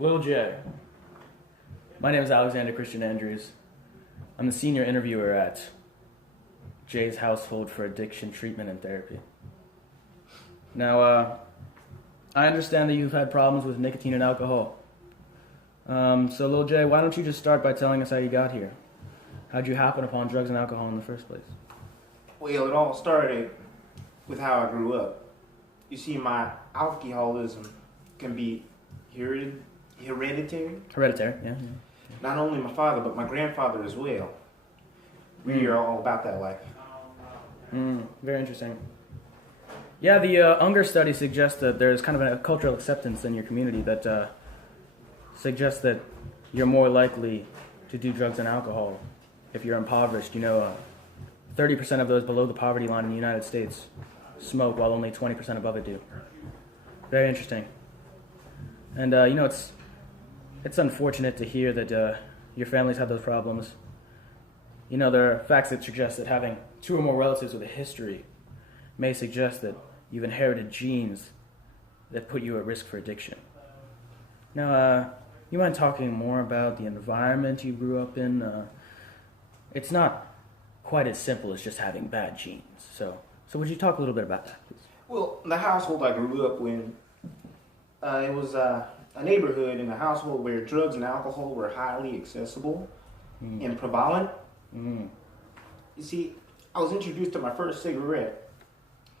Lil J. My name is Alexander Christian Andrews. I'm the senior interviewer at Jay's Household for Addiction Treatment and Therapy. Now, I understand that you've had problems with nicotine and alcohol. So Lil J, why don't you just start by telling us how you got here? How'd you happen upon drugs and alcohol in the first place? Well, it all started with how I grew up. You see, my alcoholism can be hereditary. Hereditary, yeah. Not only my father, but my grandfather as well. We are all about that life. Very interesting. Yeah, the Unger study suggests that there's kind of a cultural acceptance in your community that suggests that you're more likely to do drugs and alcohol if you're impoverished. 30% of those below the poverty line in the United States smoke, while only 20% above it do. Very interesting. And, it's unfortunate to hear that your families have those problems. There are facts that suggest that having two or more relatives with a history may suggest that you've inherited genes that put you at risk for addiction. Now, you mind talking more about the environment you grew up in? It's not quite as simple as just having bad genes. So would you talk a little bit about that, please? Well, the household I grew up in, it was a neighborhood in a household where drugs and alcohol were highly accessible and prevalent. You see, I was introduced to my first cigarette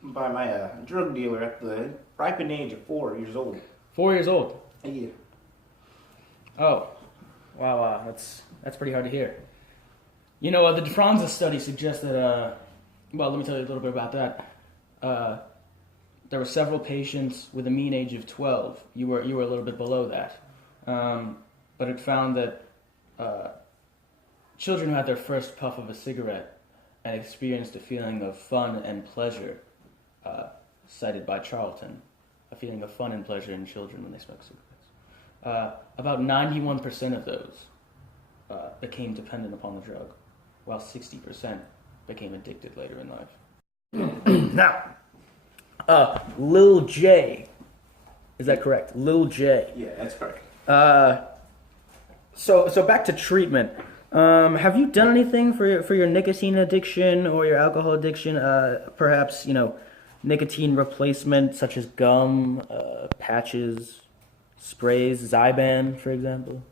by my drug dealer at the ripened age of 4 years old. 4 years old? Yeah. Oh, wow, that's pretty hard to hear. The DeFranza study suggests that, let me tell you a little bit about that. There were several patients with a mean age of 12. You were a little bit below that. But it found that children who had their first puff of a cigarette and experienced a feeling of fun and pleasure, cited by Charlton, a feeling of fun and pleasure in children when they smoke cigarettes. About 91% of those became dependent upon the drug, while 60% became addicted later in life. Now, Lil J, is that correct? Lil J. Yeah, that's correct. So back to treatment. Have you done anything for your nicotine addiction or your alcohol addiction? Perhaps, nicotine replacement such as gum, patches, sprays, Zyban, for example?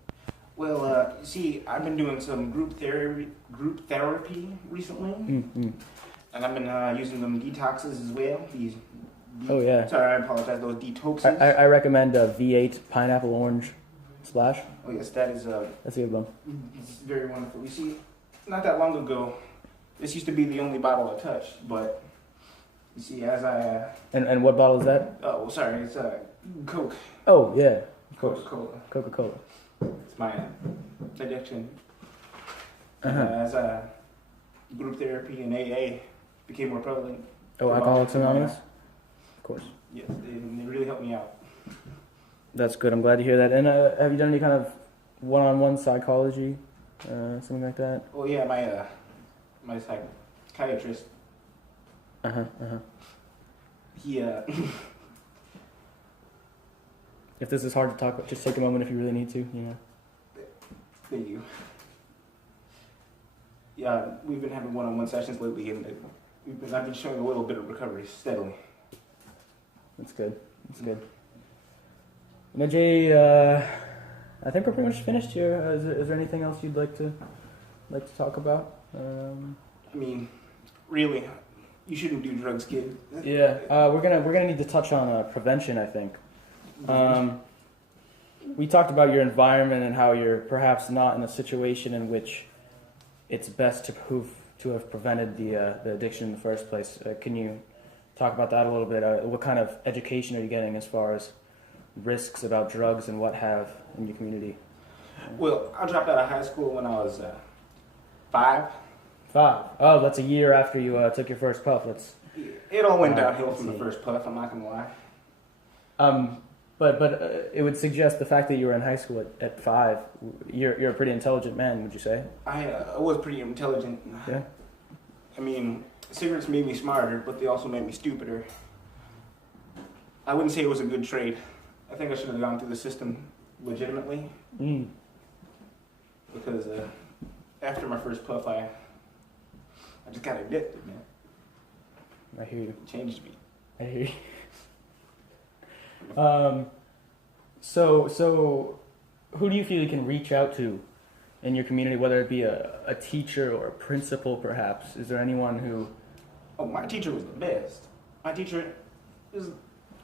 Well, you see, I've been doing some group therapy recently, and I've been using them detoxes as well. Oh yeah. Sorry, I apologize. Those detoxes. I recommend V8 pineapple orange splash. Oh yes, that is that's a good one. It's very wonderful. You see, not that long ago, this used to be the only bottle I touched, but you see, as I and what bottle is that? Oh, sorry, it's Coke. Oh yeah, of course. Coca-Cola. It's my addiction. As group therapy and AA became more prevalent. Oh, Alcoholics Anonymous? Of course. Yes, they really helped me out. That's good. I'm glad to hear that. And have you done any kind of one-on-one psychology, something like that? Oh yeah, my psychiatrist. He If this is hard to talk about, just take a moment if you really need to. Thank you. Yeah, we've been having one-on-one sessions lately, and I've been showing a little bit of recovery steadily. That's good. Now, Jay, I think we're pretty much finished here. Is there anything else you'd like to talk about? I mean, really, you shouldn't do drugs, kid. Yeah, we're gonna need to touch on prevention, I think. We talked about your environment and how you're perhaps not in a situation in which it's best to have prevented the addiction in the first place. Can you talk about that a little bit? What kind of education are you getting as far as risks about drugs and what have in your community? Well, I dropped out of high school when I was 5. 5? Oh, that's a year after you took your first puff. It all went downhill from the first puff, I'm not going to lie. But it would suggest the fact that you were in high school at 5, you're a pretty intelligent man, would you say? I was pretty intelligent. Yeah. I mean, cigarettes made me smarter, but they also made me stupider. I wouldn't say it was a good trade. I think I should have gone through the system legitimately. Because after my first puff, I just got addicted, man. I hear you. It changed me. I hear you. So who do you feel you can reach out to in your community, whether it be a teacher or a principal, perhaps? Is there anyone who... Oh, my teacher was the best. My teacher is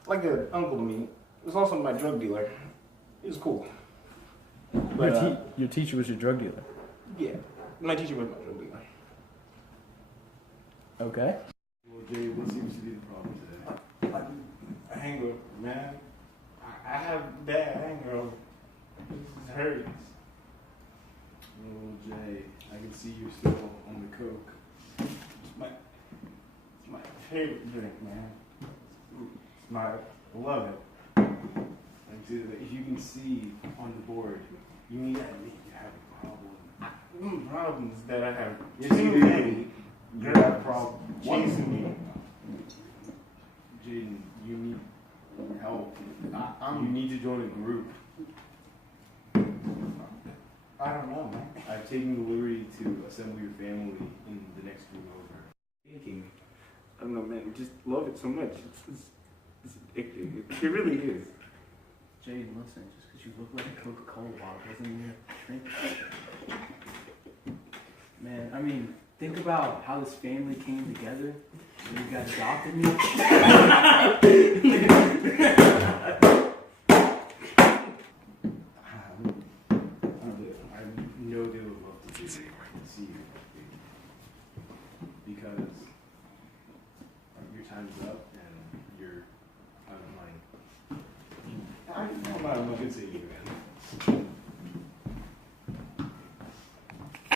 like an uncle to me. He was also my drug dealer. He was cool. But, your teacher was your drug dealer? Yeah, my teacher was my drug dealer. Okay. Well, Jay, what seems to be the problem today? Anger, man. I have bad anger. This hurts. Well, Jay, I can see you're still on the coke. It's my favorite drink, man. I love it. Like, dude, if you can see on the board, you mean that you have a problem. Problems that I have. Yes, you do. You have a problem. Chasing me. Jaden, you need help. You need to join a group. I don't know, man. I've taken the liberty to assemble your family in the next group over. Thinking. I don't know, man. I just love it so much. It's addicting. It really is. Jaden, listen, just because you look like a Coca-Cola bottle doesn't mean you have to drink it. Man, I mean, think about how this family came together when you guys adopted me. I know they would love to see you. Because your time's up and you're out of mind. I'm not looking to see you, man.